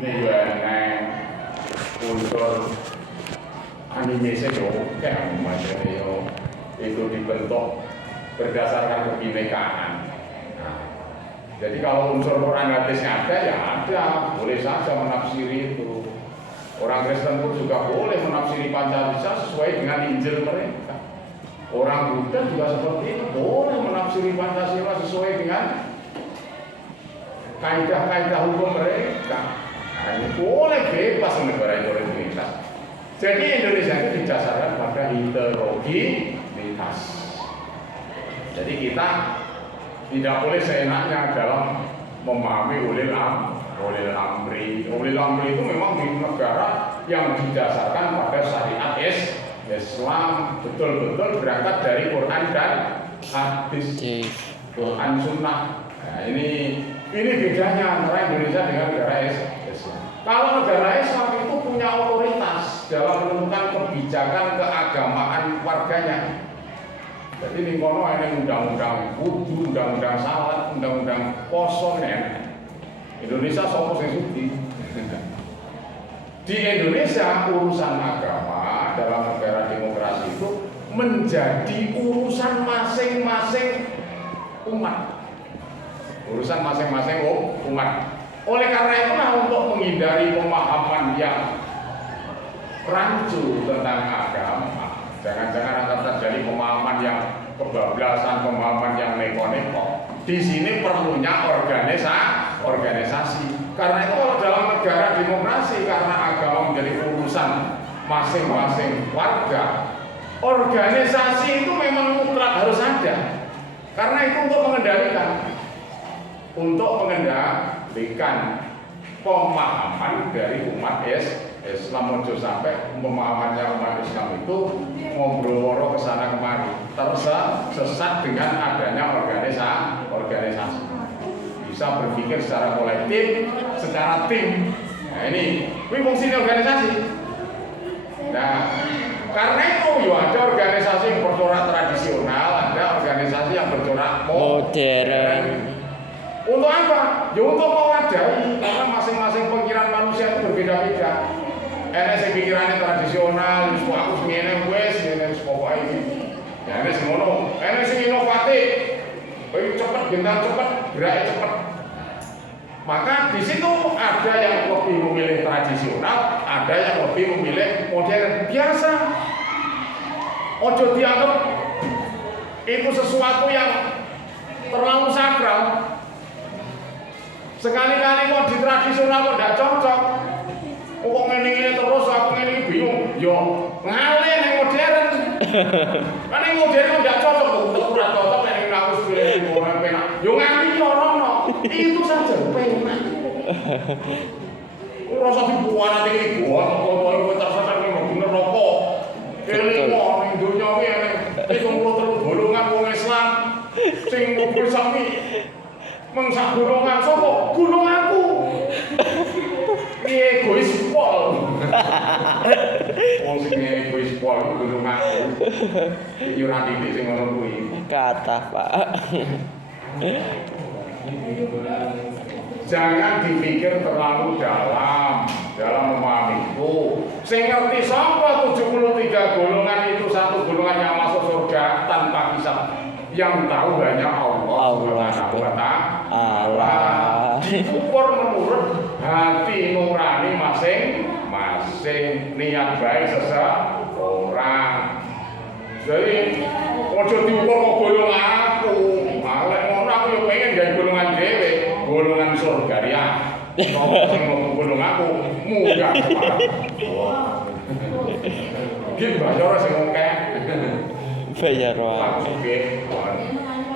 Ini unsur anime kayak macam itu dibentuk berdasarkan kebinekaan. Nah, jadi kalau unsur Quran hadisnya ada ya ada, boleh saja menafsiri itu. Orang Kristen pun juga boleh menafsiri Pancasila sesuai dengan Injil mereka. Orang Buddha juga seperti itu, boleh menafsiri Pancasila sesuai dengan kaidah-kaidah hukum mereka. Nah, ini boleh bebas negara Indonesia. Jadi Indonesia itu didasarkan pada heterogenitas. Jadi kita tidak boleh seenaknya dalam memahami ulil amri. Ulil amri itu memang di negara yang didasarkan pada syariat Islam, betul-betul berangkat dari Quran dan hadis, Quran Sunnah. Nah, ini bedanya antara Indonesia dengan negara Islam. Kalau negara Islam itu punya otoritas dalam menentukan kebijakan keagamaan warganya. Jadi ini kono ada undang-undang wudu, undang-undang salat, undang-undang poso nih. Indonesia sopo sing suci. Di Indonesia urusan agama dalam negara demokrasi itu menjadi urusan masing-masing umat. Urusan masing-masing umat. Oleh karena itulah untuk menghindari pemahaman yang rancu tentang agama, jangan-jangan akan terjadi pemahaman yang kebablasan, pemahaman yang neko-neko. Di sini perlunya organisasi. Karena itu kalau dalam negara demokrasi, karena agama menjadi urusan masing-masing warga, organisasi itu memang mutlak harus ada. Karena itu untuk mengendalikan pemahaman dari umat Islam. Ojo sampai pemahamannya umat Islam itu ngobrol-ngobrol kesana kemari, tersesat dengan adanya organisasi. Bisa berpikir secara kolektif, secara tim. Nah ini fungsinya organisasi. Nah karena itu ada organisasi yang bercorak tradisional, ada organisasi yang bercorak modern. Untuk apa? Ya untuk mewadahi, karena masing-masing pikiran manusia itu berbeda-beda. Enak sing pikirannya tradisional, wis aku ngene wis pokoke iki. Ya enak sing ngono, enak sing inovatif. Kowe cepet, gentar cepet, gerak cepet. Maka di situ ada yang lebih memilih tradisional, ada yang lebih memilih modern. Biasa. Ojo dianggap itu sesuatu yang terlalu sakral. Sekali-kali kok di tradisional kok tidak cocok. Kok ngene-ngene terus aku ngene bingung. Yo ngalih ning modern. Kan ning modern tidak cocok, untuk ora cocok ning aku pilih orang penak. Yo ngalih ora. Itu saja penak. Ora usah dibuat iki buat kok tersesat ning bener rokok. Kelingo ning donya kuwi ana 33 golongan wong Islam sing kumpul sami. Mengsak golongan sapa? Golonganku. Egois pol. Wong sing egois pol golonganku. Iki ora titik sing ngono kuwi. Kathah, Pak. Jangan dipikir terlalu dalam memahamiku. Sing ngerti sapa 73 golongan itu satu golongan yang masuk surga tanpa hisab. Yang tahu hanya Allah Subhanahu wa ta'ala. Diukur menurut hati nurani masing-masing, niat baik seseorang. Jadi ojo diukur kok golongan aku. Malek ngono aku yo pengen gawe golongan dhewe, golongan surga ya. Kok sing golongan aku mudah. Iki bayar sing akeh. Bayar wae.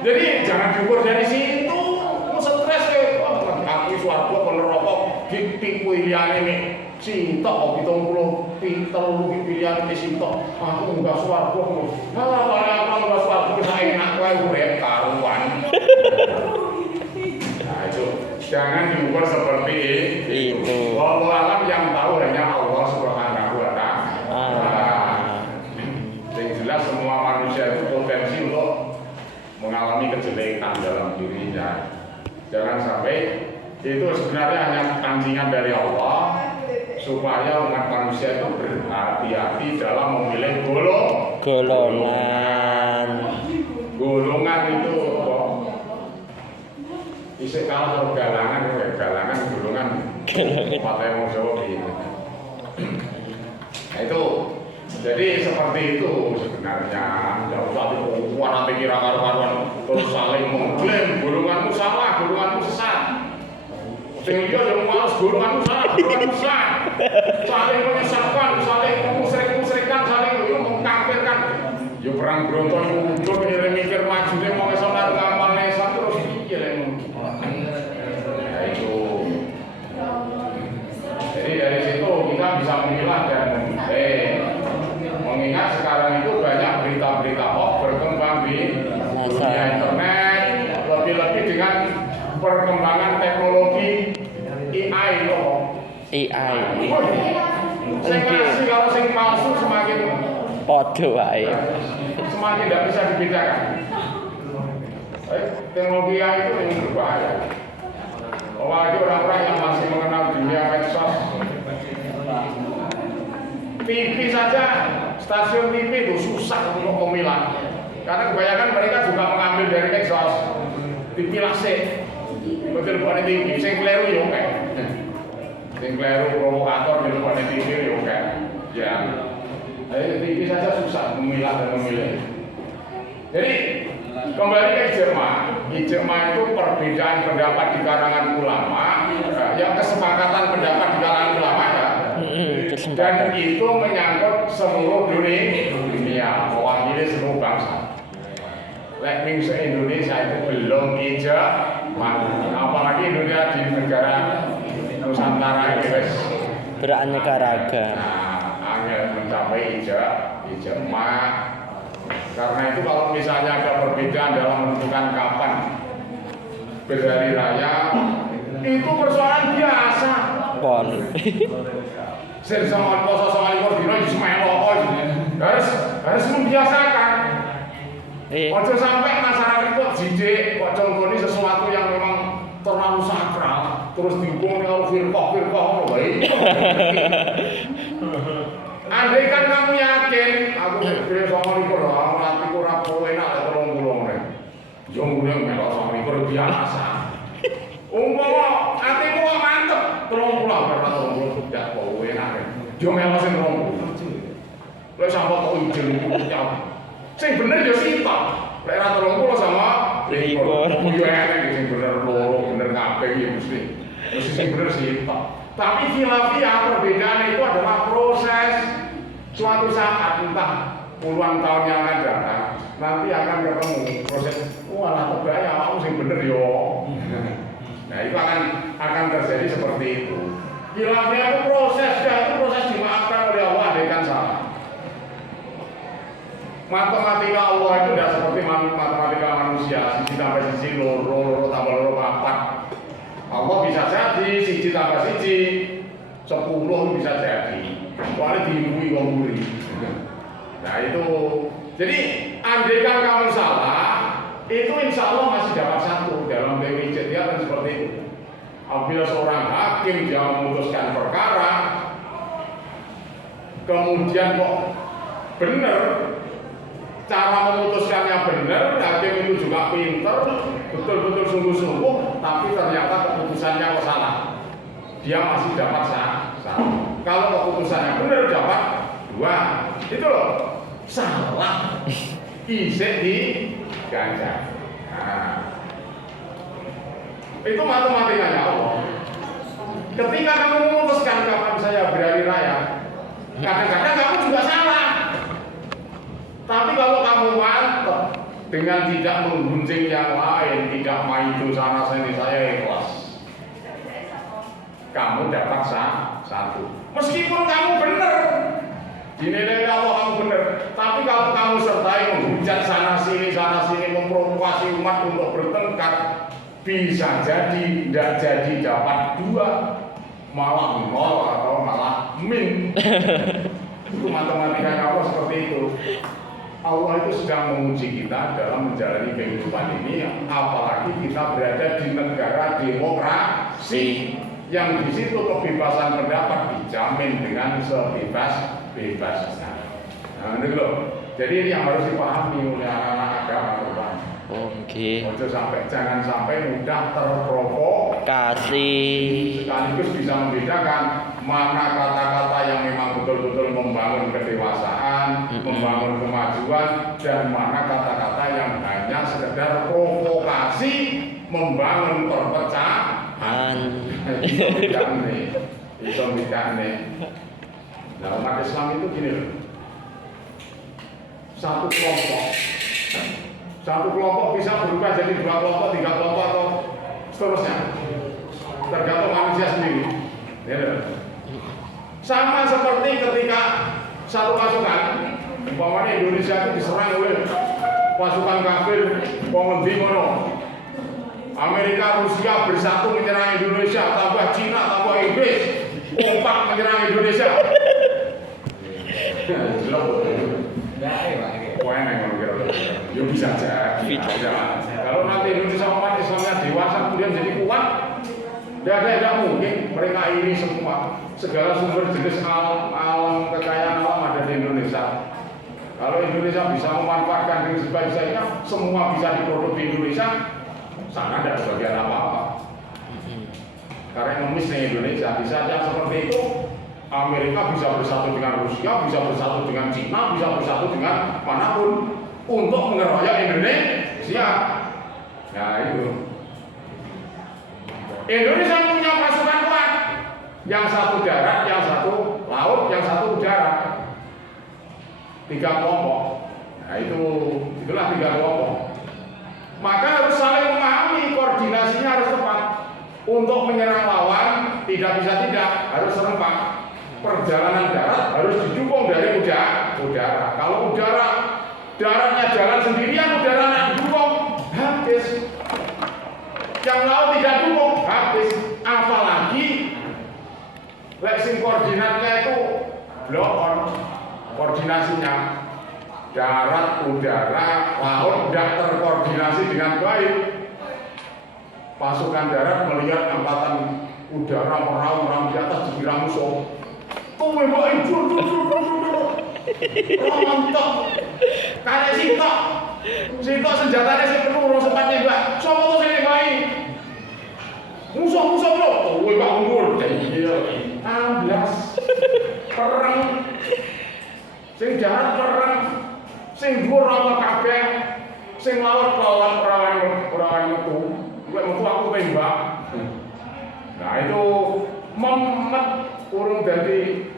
Jadi jangan diukur dari situ. Mau stres ke aku swarga apa neraka ditipu liyane nek cinta 70 pilihan iki cinta. Aku munggah swarga lho. Malah kalau aku munggah swarga wis enak wae urip karuan. Nah, itu jangan diukur seperti itu. Wallahu alam, yang tahu hanya Allah Subhanahu wa ta'ala. Jelas semua manusia itu potensi untuk mengalami kejelekan dalam dirinya. Jangan sampai itu sebenarnya hanya pancingan dari Allah supaya umat manusia itu berhati-hati dalam memilih golongan. Golongan itu kok isih kalau galangan golongan partai wong Jawa gitu. Nah itu jadi seperti itu sebenarnya. Jangan usah dikuat nanti kira karuan terus saling mengklaim golonganmu salah, golonganmu sesat. Sing liya yo males golonganmu salah, golonganmu sesat. Saling menyesatkan, saling musrik-musrikan, saling mengkafirkan. Yo perang bronto muncul mikir majune mau iso narik amal Islam terus piye lek ya itu. Jadi dari situ kita bisa memilah dan mengingat sekarang itu banyak berita-berita hoax berkembang di dunia internet, lebih-lebih dengan perkembangan teknologi AI loh. AI. Sing asli kalau sing palsu semakin Podo wae. semakin tidak bisa dibedakan. Teknologi AI itu yang berbahaya. Apalagi orang-orang yang masih mengenal dunia medsos. TV saja, stasiun TV itu susah untuk memilah. Karena kebanyakan mereka juga mengambil dari medsos. Dipilah sih. Betul buat TV, sing kleru yo kae. Sing kleru provokator di luar TV yo kae. Ya. TV saja susah memilah dan memilih. Jadi kembali ke ijma itu perbedaan pendapat di kalangan ulama, yang kesepakatan pendapat di kalangan ulama ya. Dan itu menyangkut seluruh dunia, mewakili seluruh bangsa. Ning se-Indonesia itu belum ijma, apalagi Indonesia di negara Nusantara ini wis beraneka ragam. Angel mencapai ijma. Karena itu kalau misalnya ada perbedaan dalam menentukan kapan berhari raya, itu persoalan biasa. Pon. Sing sama poso sama libur dino ismail apa harus membiasakan. Ojo sampai masyarakat itu jijik, kok contohnya sesuatu yang memang terlalu sakral, terus dihukum dengan firqah baik. Andai kan kamu yakin, aku pikir sama libur, aku nanti kurang enak ya tolong meneh. Jonggrang melok sama libur biasa. Umpama hatimu kok mantep, tolong karena tolong tidak enak. Yo melok sing rong. Lek sampe kok ijen jam. Sing bener ya sitok. Lek ra 30 sama 5. Yo enak sing bener loro, bener kabeh ya mesti. Mesti sing bener sitok. Tapi khilafiyah perbedaan itu adalah proses. Suatu saat entah puluhan tahun yang akan datang, nanti akan ketemu proses. Walah kebayang aku sing bener yo. Nah itu akan terjadi seperti itu. Khilafiyah itu proses dimaafkan oleh Allah, andaikan salah. Matematika Allah itu tidak seperti matematika manusia, siji tambah siji loro tambah loro 4. Allah bisa jadi siji tambah siji 10 bisa jadi. Soalnya diimbui ngomuri. Nah itu, jadi andaikan kamu salah, itu insya Allah masih dapat satu dalam teori jadiah dan seperti itu. Apabila seorang hakim dia memutuskan perkara, kemudian kok benar, cara memutuskannya benar, hakim itu juga pinter, betul-betul sungguh-sungguh, tapi ternyata keputusannya kok salah. Dia masih dapat salah. Kalau keputusannya benar dapat 2. Itu loh, salah. Isek di ganja. Nah, itu matematikanya Allah. Ketika kamu memutuskan kapan saya berhari raya, kadang-kadang kamu juga salah. Tapi kalau kamu mantap dengan tidak menggunjing yang lain, tidak main itu sana sini, saya ikhlas. Kamu dapat satu. Meskipun kamu benar, dinilai Allah kamu benar. Tapi kalau kamu sertai menghujat sana sini, memprovokasi umat untuk bertengkar, bisa jadi tidak jadi dapat 2, malah 0 atau malah min. Itu matematikanya Allah seperti itu. Allah itu sedang menguji kita dalam menjalani kehidupan ini, apalagi kita berada di negara demokrasi. Si yang di situ kebebasan pendapat dijamin dengan sebebas-bebasnya. Nah, ini loh. Jadi ini yang harus dipahami oleh anak-anak agama terutama. Oke. Jangan sampai mudah terprovokasi. Sekaligus bisa membedakan mana kata-kata yang memang betul-betul membangun kedewasaan, membangun kemajuan, dan mana kata-kata yang hanya sekedar provokasi, membangun perpecahan. Itu tidak nih. Nah, umat Islam itu gini loh. Satu kelompok bisa berubah jadi 2 kelompok, 3 kelompok atau seterusnya. Tergantung manusia sendiri. Ya, sama seperti ketika satu pasukan, umpamanya Indonesia itu diserang oleh pasukan kafir, pengendi mono. Amerika, Rusia bersatu menyerang Indonesia, tambah Cina, tambah Inggris, kompak menyerang Indonesia. Ya bisa aja. Kalau nanti Indonesia umat Islamnya dewasa kemudian jadi kuat, tidak mungkin mereka ini semua segala sumber jenis alam kekayaan alam ada di Indonesia. Kalau Indonesia bisa memanfaatkan dengan sebaik-baiknya, semua bisa diproduksi di Indonesia, sana ada sebagian apa-apa. Karena ekonomisnya Indonesia bisa aja seperti itu. Amerika bisa bersatu dengan Rusia, bisa bersatu dengan Cina, bisa bersatu dengan manapun untuk mengeroyok Indonesia. Nah itu. Indonesia punya pasukan kuat, yang satu darat, yang satu laut, yang satu udara. 3 kelompok. Nah itulah 3 kelompok. Maka harus saling memahami, koordinasinya harus tepat. Untuk menyerang lawan tidak bisa tidak, harus serempak. Perjalanan darat harus didukung dari udara. Kalau daratnya jalan sendirian, udaranya didukung, habis. Yang laut tidak dukung, habis. Apalagi leksing koordinatnya itu block on, koordinasinya darat, udara, laut tidak terkoordinasi dengan baik. Pasukan darat melihat angkatan udara meraung-raung di atas dikira musuh. Kowe mbok ibu rontok. Kare sitok. Sitok senjatane sing peluru sempat nembak. Sopo to sing nembahi? Musuh-musuh lho. Kowe mbak unggul. Iya. 16. Perang. Sing darat perang. Sing dhuwur ora kabeh. Sing laut lawan ora metu. Kowe metu aku tembak. Nah itu memet urung dari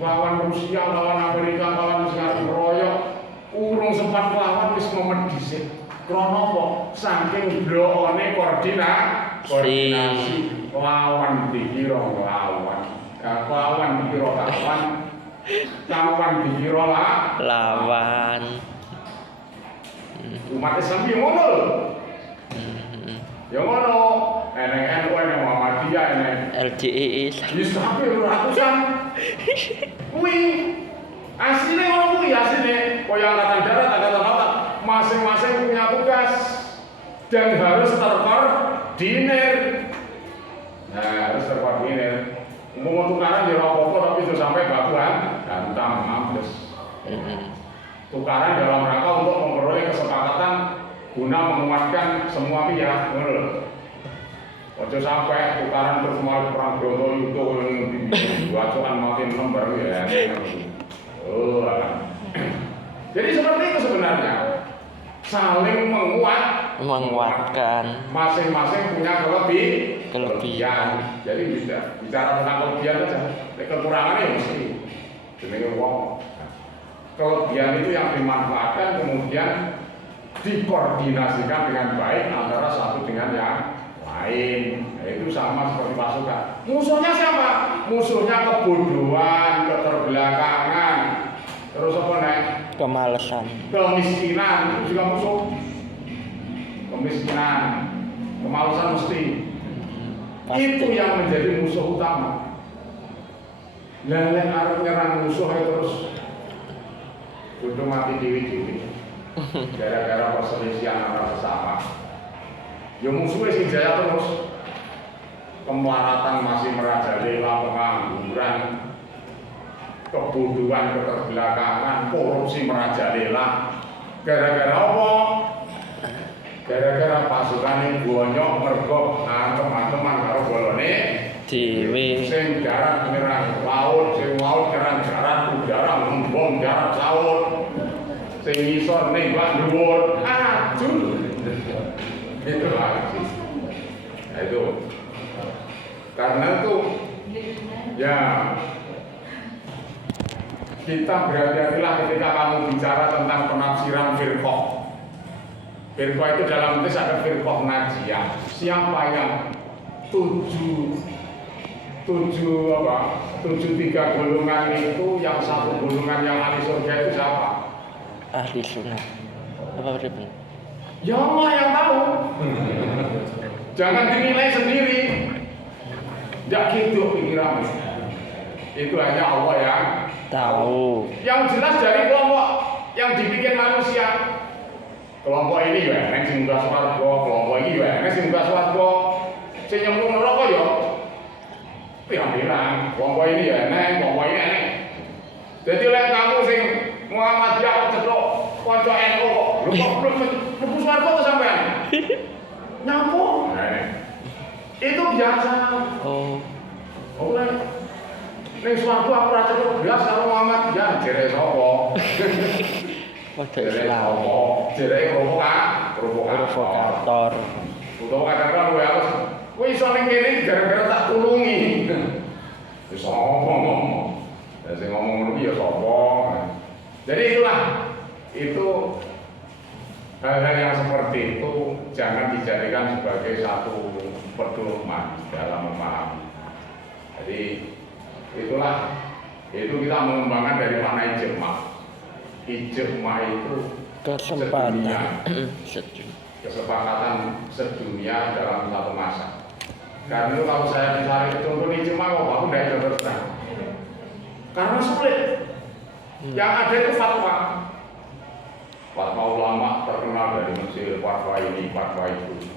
lawan Rusia, lawan Amerika, lawan sekarang meroyok, urung sempat lawan wis memet dhisik. Krana apa? Saking blokone koordinasi lawan dikira lawan. Lawan dikira kawan dikira lawan. Umat Islam ki ngono lho. Ya ngono. Eneng NU, eneng Muhammadiyah, eneng LGII. Wis sampe ratusan. Kuwi asline ngono kuwi asline. Kaya angkatan darat, angkatan laut, masing-masing punya tugas dan harus terkoordinir. Nah, harus terkoordinir. Umum tukaran ya ora apa-apa tapi itu sampai bakuan hantam mampus. Tukaran dalam rangka untuk memperoleh kesepakatan guna menguatkan semua pihak, ngono lho. Ojo sampai tukaran terus malah perang Bromo Yudo yang dibacokan makin lembar ya. Jadi seperti itu sebenarnya. Saling menguatkan. Masing-masing punya kelebihan. Jadi bisa bicara tentang kelebihan aja. Kekurangannya ya mesti jenenge wong. Kelebihan itu yang dimanfaatkan kemudian dikoordinasikan dengan baik antara satu dengan yang lain. Nah, itu sama seperti pasukan. Musuhnya siapa? Musuhnya kebodohan, keterbelakangan, terus apa nih? Kemalasan, Kemiskinan itu juga musuh. Kemiskinan, kemalasan mesti. Pasti. Itu yang menjadi musuh utama. Leleng arep nyerang musuh terus kudu mati dewi-dewi. Gara-gara perselisihan antara sesama. Ya musuhnya sing jaya terus. kemelaratan masih merajalela, pengangguran, kebodohan, keterbelakangan, korupsi merajalela. Gara-gara apa? Gara-gara pasukan bonyok mergo antem-anteman karo bolone Dewi. sing darat nyerang laut, sing laut nyerang darat, udara ngembong darat laut, sing ngisor nembak dhuwur. Aduh. Itu lagi. Nah, itu. Karena itu ya kita berhati-hatilah ketika kamu bicara tentang penafsiran firqah. Firqah itu dalam hadis ada firqah najiyah. Siapa yang tiga golongan itu, yang satu golongan yang ahli surga itu siapa? Ahli sunnah. Apa benar? Ya Allah yang tahu. Jangan dinilai sendiri. Tidak gitu pikiranmu. Itu hanya Allah yang Tahu. Yang jelas dari kelompok yang dibikin manusia. Kelompok ini ya, yang sing munggah swarga, kelompok ini ya, yang sing munggah swarga, sing nyemplung neraka ya. Pirang-pirang, kelompok ini ya, kelompok ini enek. Jadi oleh kamu sing Muhammadiyah kok cetok kanca NU kok. Lho kok mlebu swarga to sampean? Nyambung. Itu biasa. Oh. Ora. Ning swarga aku ora cetok belas karo Muhammadiyah jere sapa? Pada Islam. Jere provokator. Utawa kadang-kadang kowe harus kowe iso ning kene gara-gara tak tulungi. Wis sapa ngomong. Ya sing ngomong ngono ya sapa. Jadi itulah itu hal-hal yang seperti itu jangan dijadikan sebagai satu pedoman dalam memahami. Jadi itulah itu kita mengembangkan dari makna ijma'. Ijma' itu Kesempatan. kesepakatan sedunia dalam satu masa. Karena itu kalau saya mencari contoh ijma' kok aku tidak bisa terus. Karena sulit. Yang ada itu fatwa. Fatwa ulama terkenal dari Mesir, fatwa ini, fatwa itu.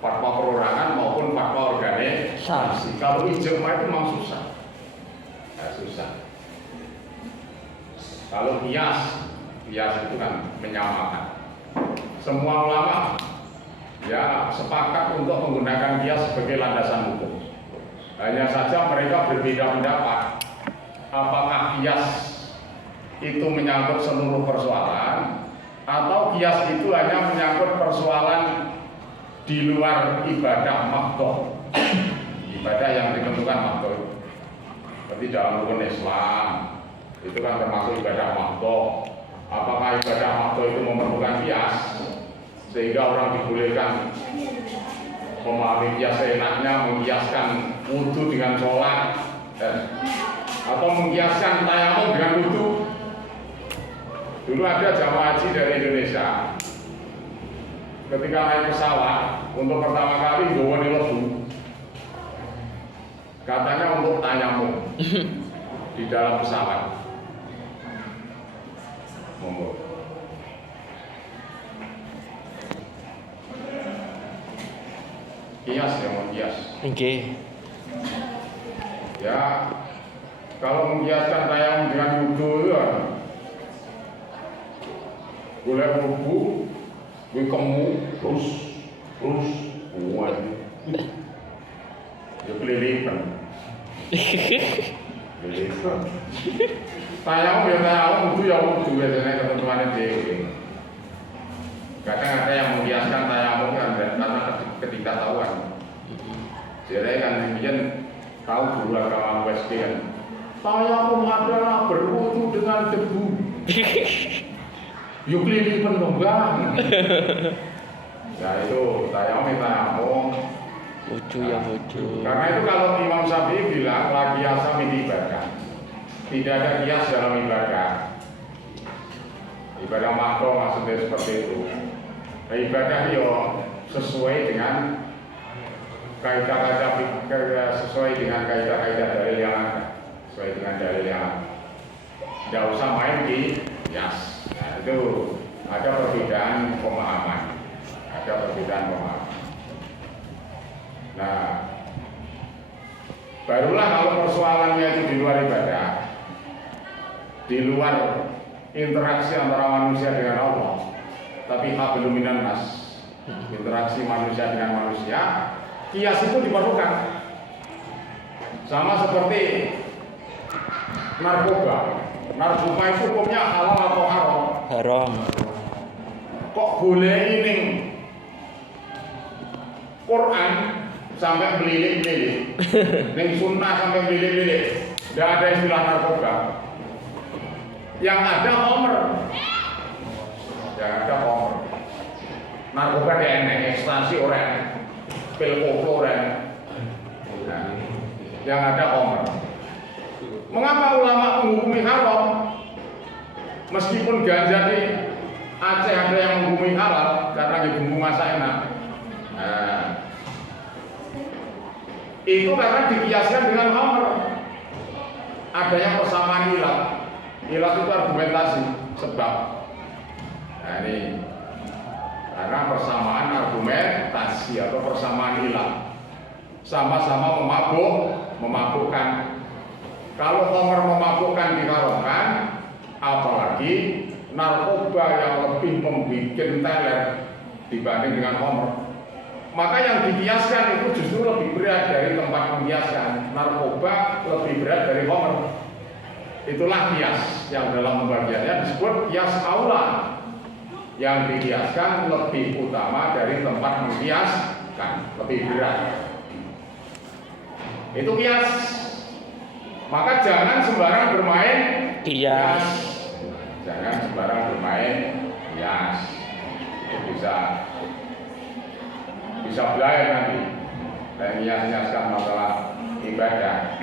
Fatwa perorangan maupun fatwa organisasi. Kalau ijma' itu memang susah. Ya, susah. Kalau kias itu kan menyamakan. Semua ulama ya sepakat untuk menggunakan kias sebagai landasan hukum. Hanya saja mereka berbeda pendapat. Apakah kias itu menyangkut seluruh persoalan atau kias itu hanya menyangkut persoalan di luar ibadah makdoh, ibadah yang ditentukan makdoh. Seperti dalam rukun Islam itu kan termasuk ibadah makdoh. Apakah ibadah makdoh itu memerlukan kias sehingga orang dibolehkan memahami kias seenaknya, mengkiaskan wudhu dengan sholat atau mengkiaskan tayamum dengan wudhu. Dulu ada jamaah haji dari Indonesia ketika naik pesawat untuk pertama kali bawa lebu, katanya untuk tayamum di dalam pesawat. Monggo. Kias ya, mengkias. Oke. Ya, kalau mengkiaskan tayamum dengan wudhu ya boleh wudhu, kemu, terus, kuat. Ya kelilipan. Kelilipan. Tayamum ya tayamum, wudhu ya wudhu biasanya ketentuannya dewe. Kadang ada yang menghiaskan tayamum kan karena ketidaktahuan. Jadi kan kemudian tahu dulu agama WSG kan. Tayamum adalah berwudhu dengan debu. Yuk kelilipan dong bang. Ya itu tayamum. Lucu ya lucu. Karena itu kalau Imam Syafi'i bilang la qiyasa min ibadah. Tidak ada kias dalam ibadah. Ibadah makro maksudnya seperti itu. Nah, ibadah yo sesuai dengan kaidah-kaidah sesuai dengan kaidah-kaidah dalil yang ada. Sesuai dengan dalil yang ada. Tidak usah main di kias. Nah, itu ada perbedaan pemahaman. Ada perbedaan pemahaman. Nah, Barulah kalau persoalannya itu di luar ibadah, di luar interaksi antara manusia dengan Allah, tapi hablum minan nas, interaksi manusia dengan manusia, kias itu diperlukan. Sama seperti narkoba. Narkoba itu hukumnya halal atau haram? Haram. Kok boleh ini Quran sampai melilit-lilit, ning sunnah sampai melilit-lilit, tidak ada istilah narkoba. Yang ada homer, yang ada homer. Narkoba dia enek, ekstasi orang, pil koplo orang. Nah, yang ada homer. Mengapa ulama menghukumi haram? Meskipun ganja di Aceh ada yang menghukumi halal karena di bumbu masak enak. Nah, itu karena dikiaskan dengan homer. Adanya persamaan ilat. Ilat itu argumentasi sebab. Nah ini karena persamaan argumentasi atau persamaan ilat. Sama-sama memabukkan. Kalau homer memabukkan diharamkan, apalagi narkoba yang lebih membuat teler dibanding dengan homer. Maka yang dikiaskan itu justru lebih berat dari tempat mengkiaskan. Narkoba lebih berat dari homer. Itulah kias yang dalam pembagiannya disebut kias aula. Yang dikiaskan lebih utama dari tempat mengkiaskan, lebih berat. Itu kias. Maka jangan sembarang bermain Kias. Jangan sembarang bermain kias. Itu bisa belajar nanti dan kias-kiaskan masalah ibadah.